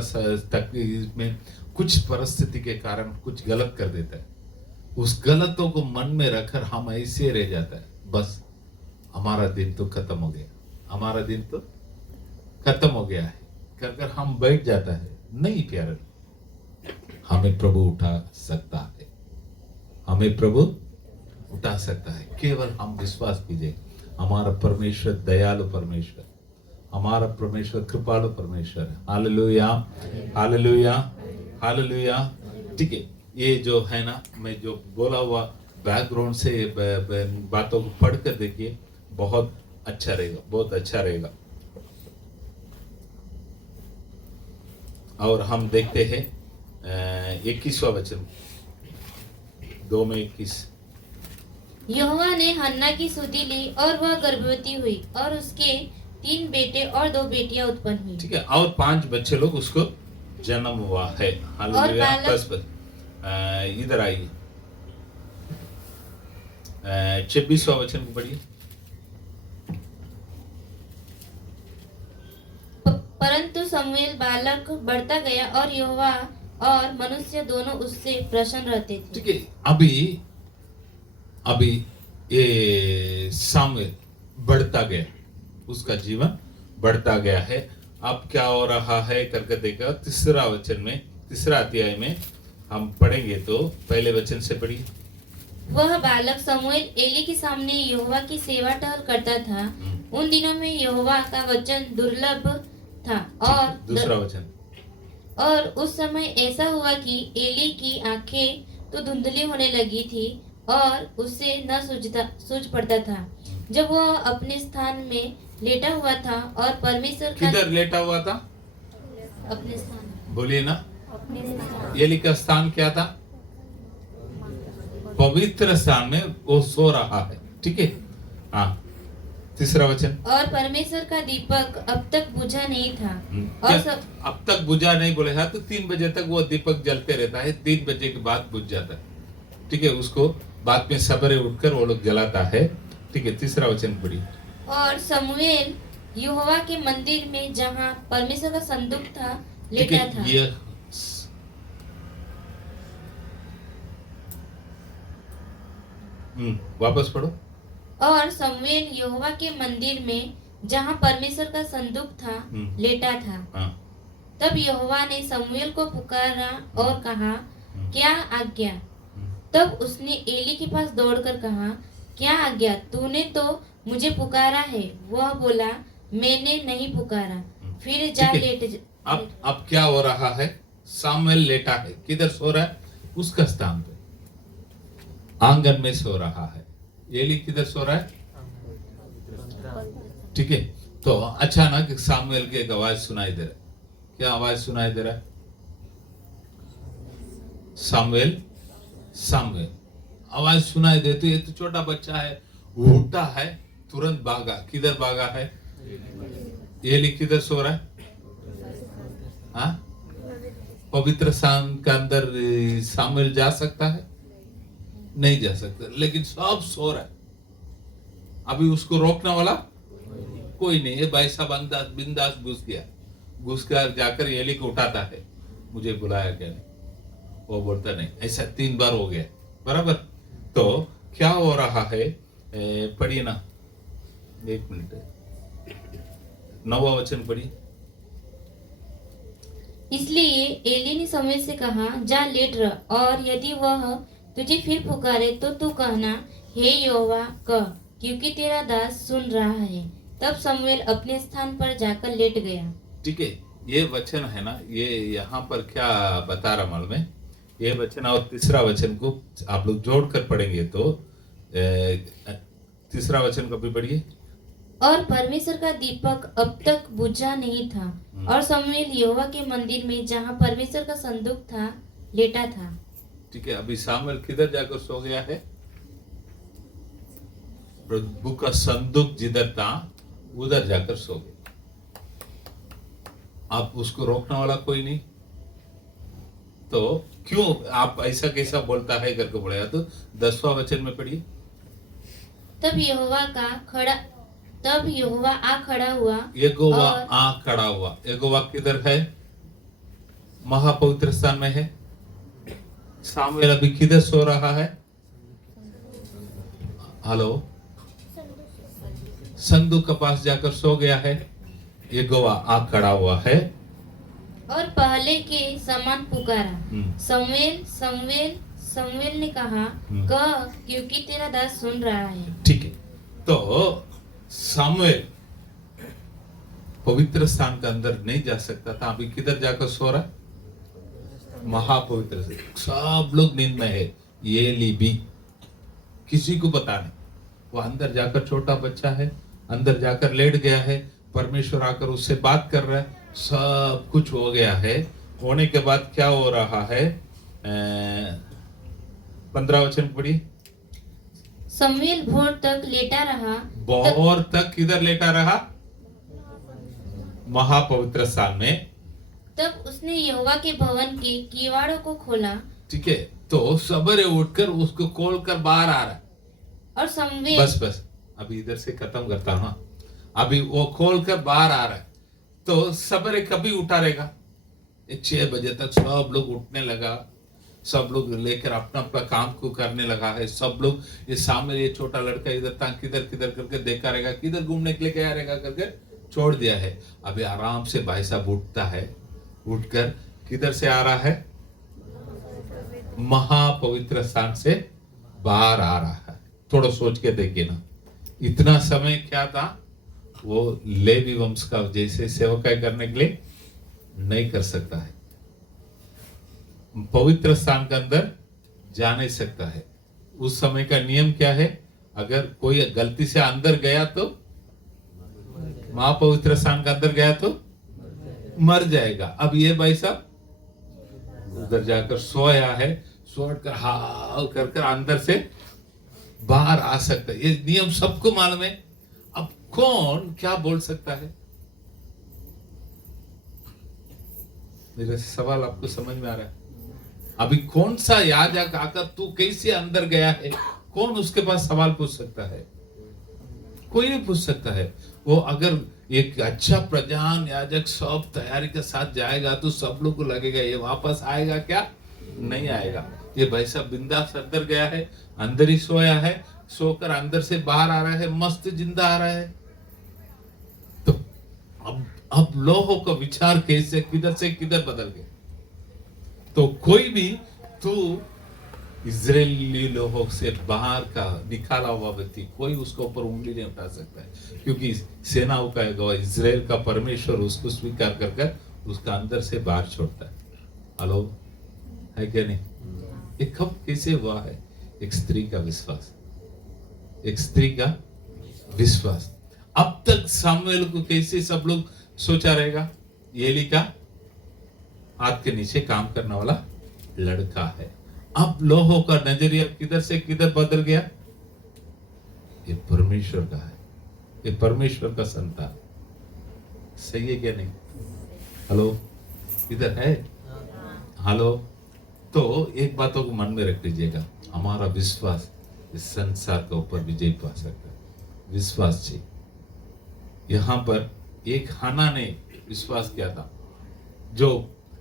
तकलीफ में कुछ परिस्थिति के कारण कुछ गलत कर देता है, उस गलतों को मन में रखकर हम ऐसे रह जाता है, बस हमारा दिन तो खत्म हो गया, हमारा दिन तो खत्म हो गया है कर हम बैठ जाता है। नहीं प्यारे, हमें प्रभु उठा सकता है, हमें प्रभु उठा सकता है। केवल हम विश्वास कीजिए। हमारा परमेश्वर दयालु परमेश्वर, हमारा परमेश्वर कृपालु परमेश्वर है। Hallelujah, hallelujah, hallelujah. ठीक है, ये जो है ना, मैं जो बोला हुआ बैकग्राउंड से बातों को पढ़ कर देखिए, बहुत अच्छा रहेगा, बहुत अच्छा रहेगा। और हम देखते हैं 21वां वचन, 2:21। यहोवा ने हन्ना की सुधि ली और वह गर्भवती हुई और उसके 3 बेटे और 2 बेटियां उत्पन्न हुई। ठीक है, और 5 बच्चे लोग उसको जन्म हुआ है। हालेलुया। बस इधर आइए, 26वां वचन को पढ़िए। परंतु समूएल बालक बढ़ता गया और यहोवा और मनुष्य दोनों उससे प्रसन्न रहते थे। ठीक है, अभी ये सामुएल बढ़ता गया, उसका जीवन बढ़ता गया है। अब क्या हो रहा है करके देखा, 3 वचन में, 3 अध्याय में हम पढ़ेंगे। तो पहले वचन से पढ़िए। वह बालक समूएल एली के सामने यहोवा की सेवा टहल करता था। उन दिनों में यहोवा का वचन दुर्लभ था। और दूसरा वचन, और उस समय ऐसा हुआ कि एली की आंखें तो धुंधली होने लगी थी और उससे न सूझ पड़ता था। जब वह अपने स्थान में लेटा हुआ था और परमेश्वर का, किधर लेटा हुआ था? अपने स्थान, बोलिए ना। अपने स्थान, एली का स्थान क्या था? पवित्र स्थान में वो सो रहा है। ठीक है, हाँ। 3 वचन, और परमेश्वर का दीपक अब तक बुझा नहीं था। और सब अब तक बुझा नहीं बोले था, तो 3 बजे तक वो दीपक जलते रहता है, 3 बजे के बाद बुझ जाता है। ठीक है, उसको बाद में सवेरे उठकर वो लोग जलाता है। ठीक है, 3 वचन पढ़ी। और समूएल यहोवा के मंदिर में जहाँ परमेश्वर का संदूक था लेटा था। ये वापस पढ़ो। और समूएल यहोवा के मंदिर में जहाँ परमेश्वर का संदूक था लेटा था। हाँ। तब यहोवा ने समूएल को पुकारा और कहा, क्या आज्ञा? तब उसने एली के पास दौड़कर कहा, क्या आज्ञा? तूने तो मुझे पुकारा है। वह बोला, मैंने नहीं पुकारा, फिर जा अब क्या हो रहा है? सामुएल लेटा है, किधर सो रहा है? उसका स्थान पे, आंगन में सो रहा है। एली किधर सो रहा है? ठीक है। तो अचानक सामुएल की एक आवाज सुनाई दे रहा है। क्या आवाज सुनाई दे रहा है? सामुएल, सामुएल। आवाज सुनाई देती, ये तो छोटा बच्चा है, उठा है, तुरंत भागा। किधर भागा है? एली किधर सो रहा है? हाँ, पवित्र स्थान के अंदर सामुएल जा सकता है? नहीं जा सकता, लेकिन सब सो रहा है। अभी उसको रोकने वाला कोई नहीं है। भाई साहब अंदाज बिंदास घुस गया, घुस कर जाकर एली को उठाता है, मुझे बुलाया क्या नहीं? वो बोलता नहीं। ऐसा 3 बार हो गया, बराबर। तो क्या हो रहा है? पढ़िए ना, 1 मिनट, 9वां वचन पढ़िए। इसलिए एली ने शमूएल से कहा, जा लेट रह, और यदि वह तुझे फिर पुकारे तो तू कहना, हे यहोवा कह, क्योंकि तेरा दास सुन रहा है। तब शमूएल अपने स्थान पर जाकर लेट गया। ठीक है, ये वचन है ना, ये यहाँ पर क्या बता रहा मालूम है? ये वचन और तीसरा वचन को आप लोग जोड़कर पढ़ेंगे तो तीसरा वचन कभी पढ़िए। और परमेश्वर का दीपक अब तक बुझा नहीं था, और शमूएल यहोवा के मंदिर में जहाँ परमेश्वर का संदूक था लेटा था। ठीक है, अभी सामुएल किधर जाकर सो गया है? प्रभु का संदूक जिधर था उधर जाकर सो गया। आप उसको रोकने वाला कोई नहीं। तो क्यों आप ऐसा कैसा बोलता है करके बोलेगा? तो 10वां वचन में पढ़िए। तब यहोवा आ खड़ा हुआ। यहोवा और आ खड़ा हुआ। यहोवा किधर है? महापवित्र स्थान में है। सामुएल अभी किधर सो रहा है? हेलो, संदूक के पास जाकर सो गया है। यहोवा आ खड़ा हुआ है और पहले के समान पुकारा, शमूएल शमूएल। शमूएल ने कहा, कह, क्योंकि तेरा दास सुन रहा है। ठीक है, तो सामुएल पवित्र स्थान के अंदर नहीं जा सकता था, अभी किधर जाकर सो रहा? महापवित्र से। सब लोग नींद में है, ये भी किसी को पता नहीं। वो अंदर जाकर, छोटा बच्चा है, अंदर जाकर लेट गया है। परमेश्वर आकर उससे बात कर रहा है, सब कुछ हो गया है। होने के बाद क्या हो रहा है? 15 वचन पढ़िए। शमूएल भोर तक लेटा रहा। भोर तक किधर लेटा रहा? महापवित्र स्थान में। तब उसने यहोवा के भवन के किवाड़ों को खोला। ठीक है, तो सवेरे उठकर उसको खोलकर बाहर आ रहा है। और शमूएल, बस अभी इधर से खत्म करता हूं। अभी वो खोलकर बाहर आ रहा है, तो सवेरे कभी उठा रहेगा? 6 बजे तक सब लोग उठने लगा, सब लोग लेकर अपना अपना काम को करने लगा है। सब लोग, ये सामने ये छोटा लड़का इधर था, किधर किधर करके देखा रहेगा, किधर घूमने के लिए गया रहेगा करके छोड़ दिया है। अभी आराम से भाई साहब उठता है, उठकर किधर से आ रहा है? महापवित्र स्थान से बाहर आ रहा है। थोड़ा सोच के देखिए ना, इतना समय क्या था? वो लेवी वंश का जैसे सेवकाई करने के लिए नहीं कर सकता है, पवित्र स्थान के अंदर जा नहीं सकता है। उस समय का नियम क्या है? अगर कोई गलती से अंदर गया तो, महापवित्र स्थान के अंदर गया तो मर जाएगा। अब ये भाई साहब उधर जाकर सोया है, सोकर हाल कर अंदर से बाहर आ सकता है। ये नियम सबको मालूम है। अब कौन क्या बोल सकता है? मेरा सवाल आपको समझ में आ रहा है? अभी कौन सा याजक आकर तू कैसे अंदर गया है, कौन उसके पास सवाल पूछ सकता है? कोई नहीं पूछ सकता है। वो अगर एक अच्छा प्रधान याजक सब तैयारी के साथ जाएगा तो सब लोग को लगेगा ये वापस आएगा क्या? नहीं आएगा। ये भाई साहब बिंदास अंदर गया है, अंदर ही सोया है, सोकर अंदर से बाहर आ रहा है, मस्त जिंदा आ रहा है। तो अब लोगों का विचार कैसे किधर से किधर बदल गए। तो कोई भी तू इजरायली लोगों से बाहर का निकाला हुआ व्यक्ति, कोई उसके ऊपर उंगली नहीं उठा सकता है, क्योंकि सेनाओं का गवाह इजराइल का परमेश्वर उसको स्वीकार कर उसका अंदर से बाहर छोड़ता है। हेलो, है क्या नहीं? ये कब कैसे हुआ है? एक स्त्री का विश्वास, एक स्त्री का विश्वास। अब तक सामुएल को कैसे सब लोग सोचा रहेगा, एली का हाथ के नीचे काम करने वाला लड़का है। अब लोगों का नजरिया किधर से किधर बदल गया? ये परमेश्वर का है, ये परमेश्वर का संतान। सही है क्या नहीं? हेलो, इधर है? हेलो। तो एक बातों को मन में रख लीजिएगा, हमारा विश्वास इस संसार के ऊपर विजय पा सकता है। विश्वास चाहिए। यहां पर एक हाना ने विश्वास किया था जो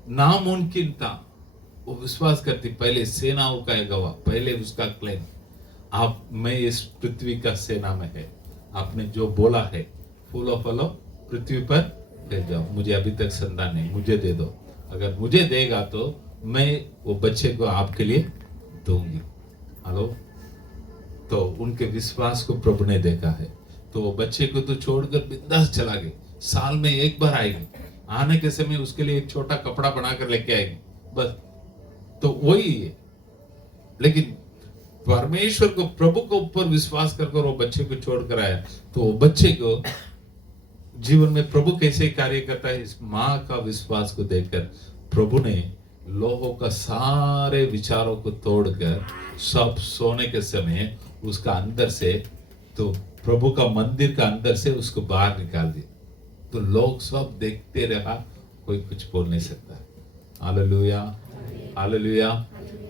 नामुमकिन था, वो विश्वास करती। पहले सेनाओं का गवाह, पहले उसका क्लेम, आप मैं इस पृथ्वी का सेना में है, आपने जो बोला है फूलो फलो पृथ्वी पर भेज जाओ, मुझे अभी तक संतान नहीं, मुझे दे दो, अगर मुझे देगा तो मैं वो बच्चे को आपके लिए दूंगी। हेलो। तो उनके विश्वास को प्रभु ने देखा है, तो वो बच्चे को तो छोड़कर बिंदास चला गए। साल में एक बार आएगी, आने के समय उसके लिए एक छोटा कपड़ा बनाकर लेके आएगी, बस। तो वही है। लेकिन परमेश्वर को, प्रभु को ऊपर विश्वास कर वो बच्चे को छोड़कर आया, तो वो बच्चे को जीवन में प्रभु कैसे कार्य करता है, इस माँ का विश्वास को देखकर प्रभु ने लोगों का सारे विचारों को तोड़कर सब सोने के समय उसका अंदर से, तो प्रभु का मंदिर का अंदर से उसको बाहर निकाल दिया। तो लोग सब देखते रहा, कोई कुछ बोल नहीं सकता। Hallelujah, hallelujah.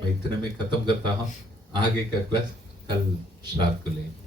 मैं इतने में खत्म करता हूँ, आगे का क्लास कल रात को लेंगे।